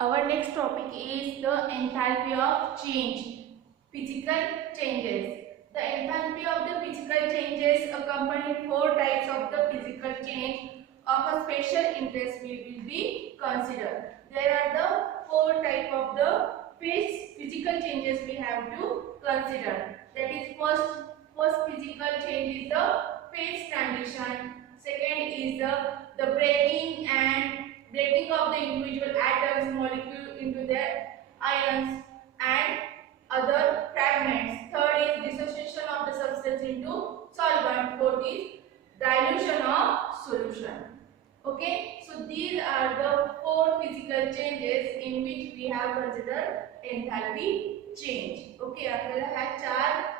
Our next topic is the enthalpy of change, physical changes. The enthalpy of the physical changes accompany four types of the physical change of a special interest we will be considered. There are the four types of the physical changes we have to consider. That is first physical change is the phase transition. Second is the breaking of the individual atoms molecule into their ions and other fragments. Third is dissociation of the substance into solvent. Fourth is dilution of solution. Okay, so these are the four physical changes in which we have considered enthalpy change. Okay, आपल्याला ह्या चार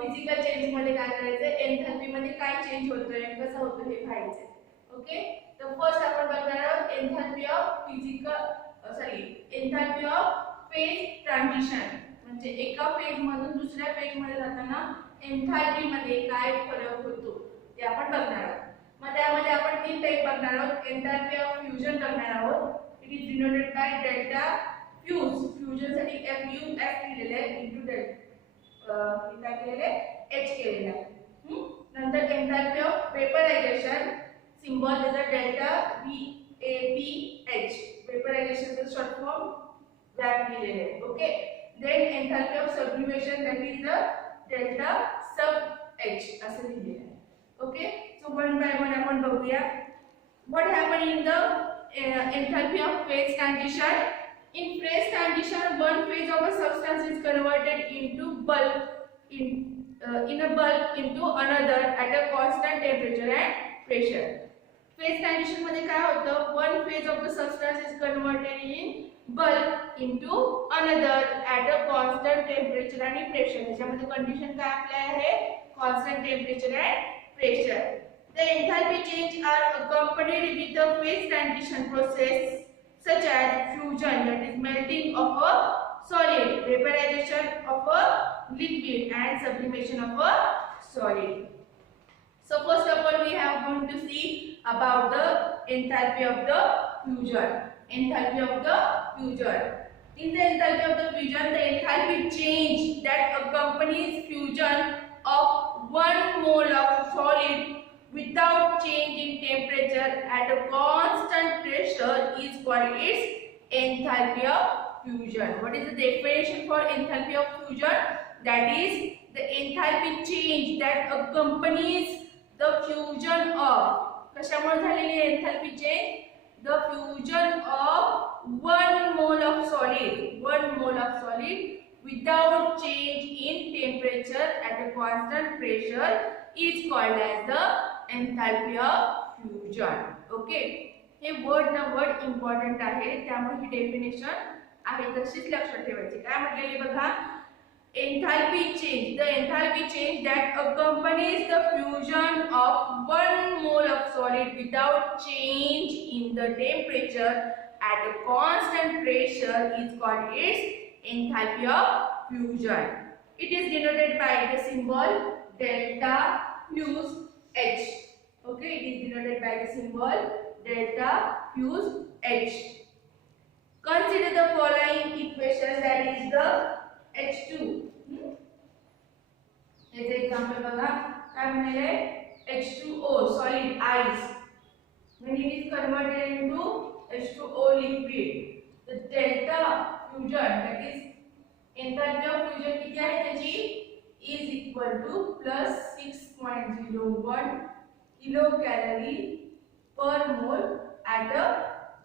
physical change मध्ये काय करायचं, एंथॅल्पी मध्ये काय change होतोय आणि कसं होतं हे पाहायचं. ओके, तर फर्स्ट आपण बघणार आहोत एंथॅल्पी ऑफ फेज ट्रान्झिशन. म्हणजे एका फेज मधून दुसऱ्या फेज मध्ये जाताना एंथॅल्पी मध्ये काय फरक होतो ते आपण बघणार आहोत. मग त्यामध्ये आपण तीन टाइप बघणार आहोत. एंथॅल्पी ऑफ फ्युजन बघणार आहोत. It is denoted by delta fuse. Fusion साठी FUS लिहिलेले आहे इनटू डेल्टा काय केलेले H केलेले आहे. नंतर enthalpy of vaporisation, symbol is a delta VAPH. Vaporisation चा शॉर्ट फॉर्म व्याप लिहिलेले आहे. Okay, then enthalpy of sublimation that is the delta sub H असं लिहिलेले आहे. Okay, so one by one आपण बघूया. What happened in the enthalpy of phase transition? In phase transition, one phase of a substance is converted into bulk in a bulk into another at a constant temperature and pressure. Phase transition मध्ये काय होतं? One phase of the substance is converted in bulk into another at a constant temperature and pressure. त्याच्यामध्ये condition काय आपल्या आहे? Constant temperature and pressure. The enthalpy change are accompanied with the phase transition process such as fusion, that is melting of a solid, vaporization of a liquid and sublimation of a solid. So first of all we have going to see about the enthalpy of the fusion. Enthalpy of the fusion. In the enthalpy of the fusion, the enthalpy change that accompanies fusion of one mole of solid without change in temperature at a constant pressure is called its enthalpy of fusion. What is the definition for enthalpy of fusion? That is the enthalpy change that accompanies the fusion of, कशामुळे झालेली enthalpy change? The fusion of one mole of solid without change in temperature at a constant pressure is called as the enthalpy of fusion. Okay, हे word important आहे, त्यामुळे ही definition आहे तशीच लक्षात ठेवायची. काय म्हटलेले बघा, enthalpy change, the enthalpy change that accompanies the fusion of one mole of solid without change in the temperature at a constant pressure is called its enthalpy of fusion. It is denoted by the symbol delta fuse H. Okay, it is denoted by the symbol delta fuse H. Consider the following equation, that is the H2. याचे example बघा. काय म्हणाले? H2O solid ice, when it is converted into H2O liquid, the delta fusion, that is enthalpy of fusion किती आहे त्याची, is equal to plus 6.01 kilocalorie per mole at a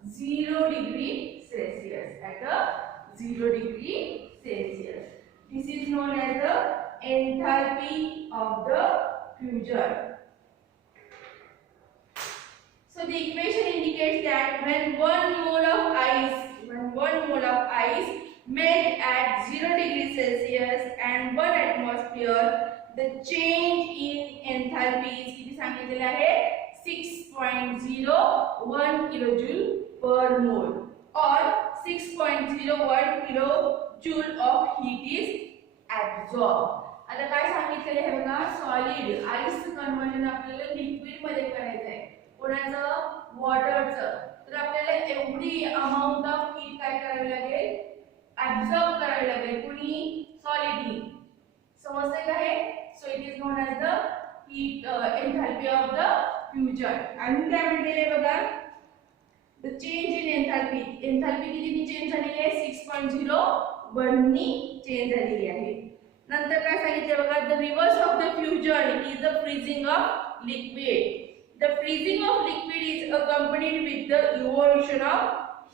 0 degree Celsius. At a 0 degree Celsius. This is known as the enthalpy of the fusion. So the equation indicates that when one mole of ice melt at 0 degree Celsius and 1 atmosphere, the change in enthalpy is किती सांगितलेलं आहे, 6.01 kilojoule per mole or 6.01 kilojoule of heat is absorbed. आता काय सांगितलेलं आहे बघा, solid ice conversion आपल्याला liquid मध्ये करायचं आहे. कोणाचं? वॉटरचं. तर आपल्याला एवढी अमाउंट ऑफ हीट काय करावी लागेल, ऍब्सॉर्ब करावी लागेल, कुणी सॉलिडनी. समजते का हे? So it is known as the heat enthalpy of the fusion. आणि काय म्हटलेले बघा, the change in enthalpy. Enthalpy कितीनी चेंज झालेली आहे, 6.01 नी चेंज झालेली आहे. नंतर काय सांगितले बघा, the reverse of the fusion is the freezing of liquid. The freezing of liquid is accompanied with the evolution of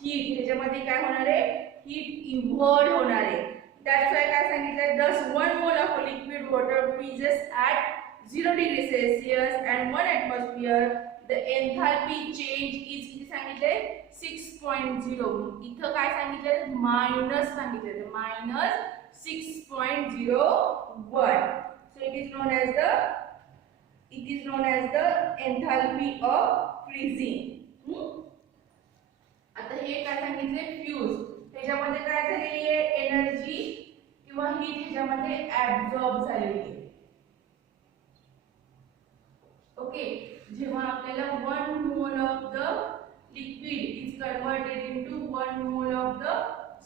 heat. ह्याच्यामध्ये काय होणार आहे, हीट इव्हॉल्व होणार आहे. दॅट्स वाय काय सांगितलं, दस 1 mole of liquid water freezes at 0 degree Celsius and 1 atmosphere. The एन्थॅल्पी change is किती सांगितले, 6.0. इथं काय सांगितलं, मायनस सांगितलं, minus 6.01. So it is known as the enthalpy of freezing. आता हे काय सांगितले, फ्यूज. त्याच्यामध्ये काय झालेली आहे, एनर्जी किंवा हीट ह्याच्यामध्ये ऍब्सॉर्ब झालेली आहे. ओके, जेव्हा आपल्याला 1 mole of the liquid is converted into 1 mole of the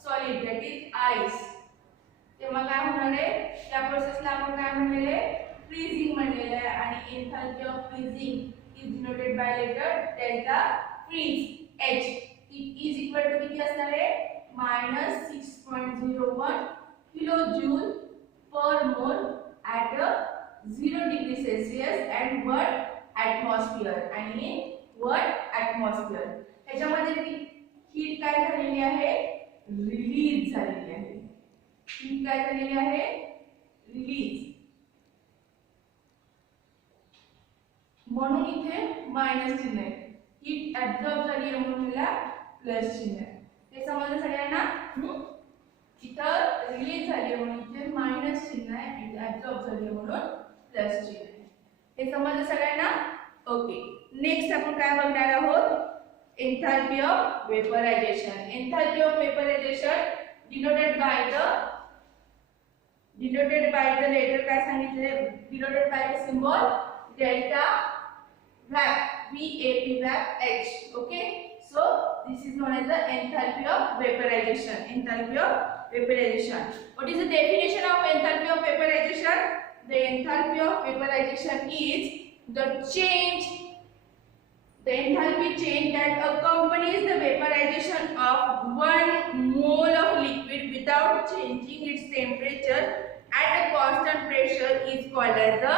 solid that is ice, तेव्हा काय होणार आहे, त्या प्रोसेसला आपण काय म्हणलेले, फ्रीजिंग म्हणलेले आहे. आणि enthalpy of freezing is denoted by letter delta freeze H. It is equal to किती असणार आहे, minus 6.01 kilo joule per mole at 0 degree Celsius and 1 atmosphere. आणि 1 atmosphere ह्याच्यामध्ये हीट काय झालेली आहे, रिलीज झालेली आहे. हीट काय झालेली आहे, रिलीज. म्हणून इथे मायनस चिन्ह आहे. हीट ऍब्सॉर्ब झाली आहे म्हणून त्याला प्लस चिन्ह आहे. हे समजलं सगळ्यांना? इथं रिलीज झाली आहे म्हणून इथे मायनस चिन्ह आहे आणि ऍब्सॉर्ब झाली आहे म्हणून प्लस चिन्ह आहे. हे समजलं सगळ्यांना? ओके, नेक्स्ट आपण काय बघणार आहोत, enthalpy of vaporization. Enthalpy of vaporization denoted by the letter काय सांगितले, denoted by the symbol delta vap, VAP vap H. Okay, so this is known as the enthalpy of vaporization. Enthalpy of vaporization. What is the definition of enthalpy of vaporization? The enthalpy of vaporization is the enthalpy change that accompanies the vaporization of 1 mole of liquid without changing its temperature at a constant pressure is called as the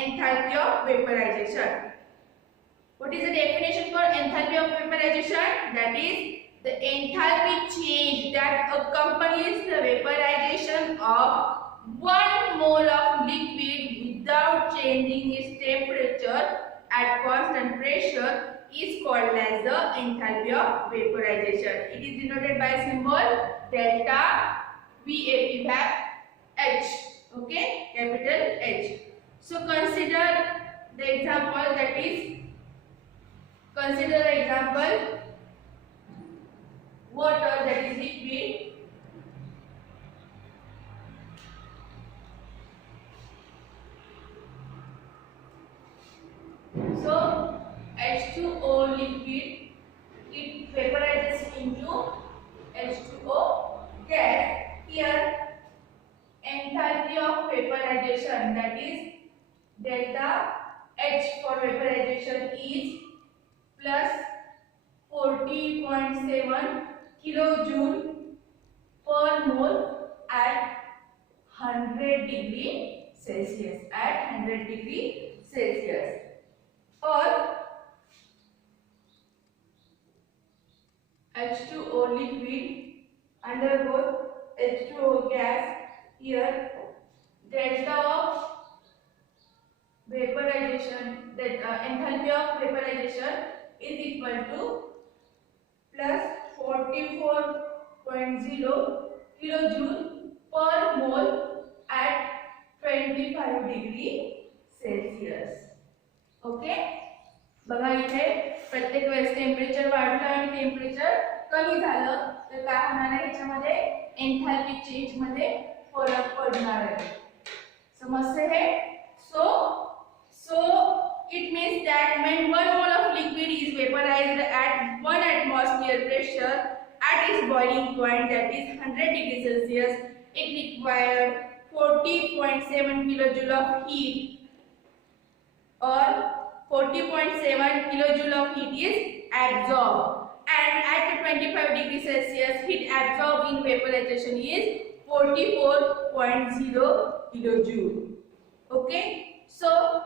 enthalpy of vaporization. What is the definition for enthalpy of vaporization? That is the enthalpy change that accompanies the vaporization of 1 mole of liquid without changing its temperature at constant pressure is called as the enthalpy of vaporization. It is denoted by symbol delta VAP VAP H. Okay, capital H. So consider the example, that is, consider the example water, that is liquid. So H2O liquid, it vaporizes into H2O gas. Here enthalpy of vaporization, that is delta H for vaporization, is plus 40.7 kilojoule per mole at 100 degree Celsius. At 100 degree Celsius. Or H2O liquid undergoes H2O gas. Here delta of vaporization, that enthalpy of vaporization is equal to plus 44.0 kilojoule per mole at 25 degree Celsius. Okay, बघा इथे प्रत्येक वेळेस temperature वाढलं आणि temperature कमी झालं तर काय होणार आहे, ह्याच्यामध्ये एन्थॅल्पी चेंज मध्ये फरक पडणार आहे. समजते हे? सो it means that when 1 mole of liquid is vaporized at 1 atmosphere pressure at its boiling point, that is 100 degrees Celsius, it required 40.7 kilojoule of heat, or 40.7 kilojoule of heat is absorbed, and at 25 degrees Celsius heat absorbed in vaporization is 44.0 kilojoule. Okay, so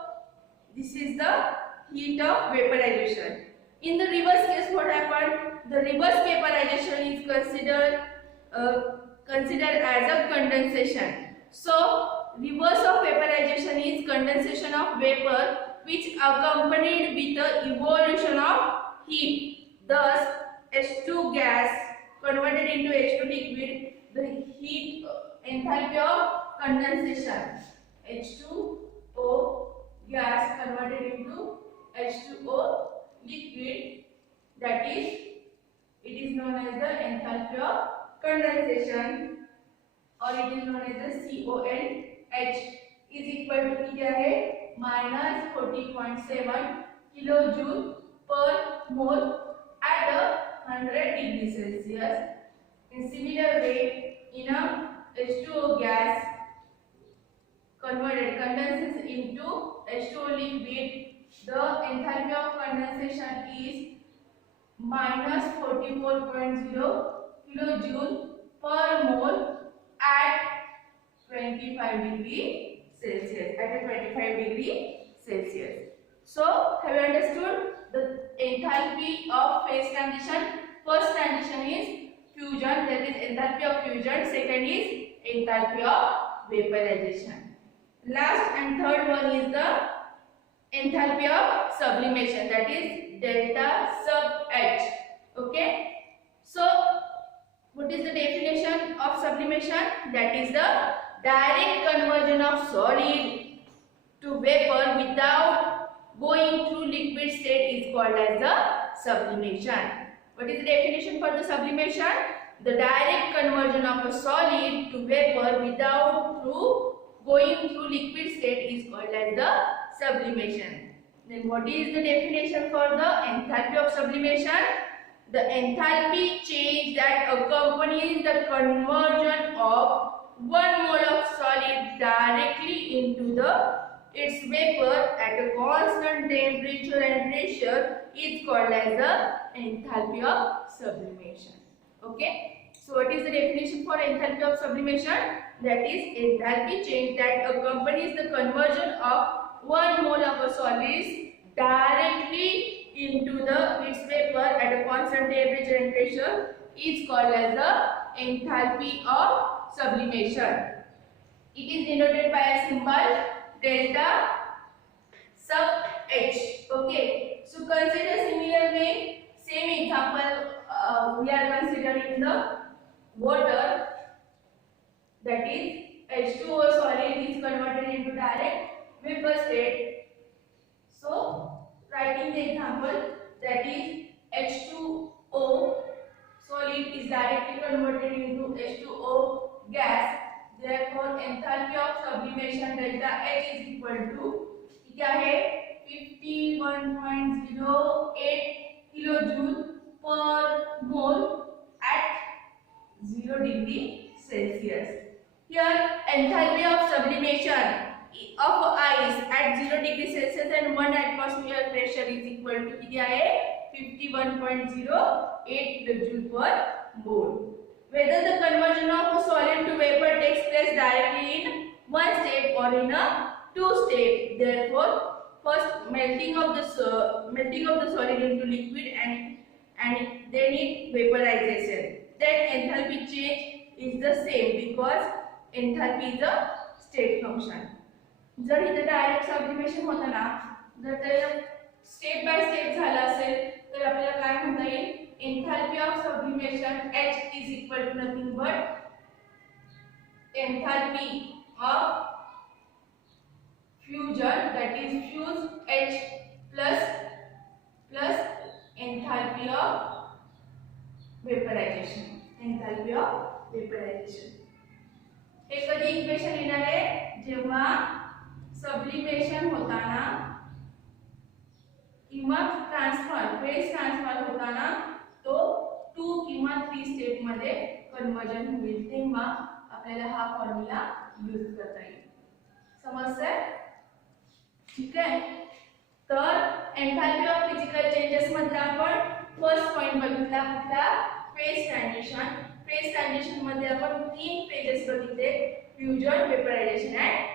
this is the heat of vaporization. In the reverse case, what happened? The reverse vaporization is considered as a condensation. So reverse of vaporization is condensation of vapor which accompanied with the evolution of heat. Thus, H2 gas converted into H2 liquid, the heat enthalpy of condensation, H2O gas converted into H2O liquid, that is, it is known as the enthalpy of condensation, or it is known as the CONH, is equal to क्या है minus 40.7 kilojoule per mole at 100 degrees Celsius. In similar way, in a H2O gas condenses into H2O liquid, the enthalpy of condensation is minus 44.0 kilojoule per mole at 25 degree Celsius. At a 25 degree Celsius. So, have you understood the enthalpy of phase transition? First transition is fusion, that is enthalpy of fusion. Second is enthalpy of vaporization. Last and third one is the enthalpy of sublimation, that is delta sub H. Okay. So, what is the definition of sublimation? That is the direct conversion of solid to vapor without going through liquid state is called as the sublimation. What is the definition for the sublimation? The direct conversion of a solid to vapor without going through liquid state is called as the sublimation. Then what is the definition for the enthalpy of sublimation? The enthalpy change that accompanies the conversion of 1 mole of solid directly into its vapor at a constant temperature and pressure is called as the enthalpy of sublimation. Okay. So what is the definition for enthalpy of sublimation? That is enthalpy change that accompanies the conversion of 1 mole of a solid directly into its vapor at a constant temperature and pressure is called as the enthalpy of sublimation. It is denoted by a symbol delta sub H. Okay. So consider similar way, same example we are considering the water, that is H2O solid is converted into direct vapor state. So writing the example, that is H2O solid is directly converted into H2O gas. Therefore, enthalpy of sublimation delta H is equal to क्या है 51.08 kilojoule per mole at 0 degree Celsius. Here, enthalpy of sublimation of ice at 0 degree Celsius and 1 atmosphere pressure is equal to क्या है 51.08 kilojoule per mole. Whether the conversion of a solid to vapor takes place directly in one step or in a two step. Therefore, first melting of the solid into liquid and then it vaporization. Then enthalpy change is the same because enthalpy is a state function. जर इथे direct sublimation होतं ना, जर ते step by step झालं असेल तर आपल्याला काय म्हणता येईल, enthalpy of sublimation H is equal to nothing but enthalpy of fusion, that is fuse H plus enthalpy of vaporization. Enthalpy of vaporization. हे कधी इक्वेशन येणार आहे जेव्हा सबलिमेशन होताना इमेज ट्रान्सफर फेज ट्रान्सफर होताना तो 2 किंवा 3 स्टेप मध्ये कन्वर्जन होईल, तेव्हा आपल्याला हा फॉर्म्युला यूज करता येईल. समजतंय? ठीक आहे. तर एन्थॅल्पी ऑफ फिजिकल चेंजेस मध्ये आपण फर्स्ट पॉइंट बघितला कुठला, फेज ट्रान्झिशन. फेज ट्रान्झिशन मध्ये आपण 3 फेजेस बघितले, फ्युजन, वेपरायझेशन अँड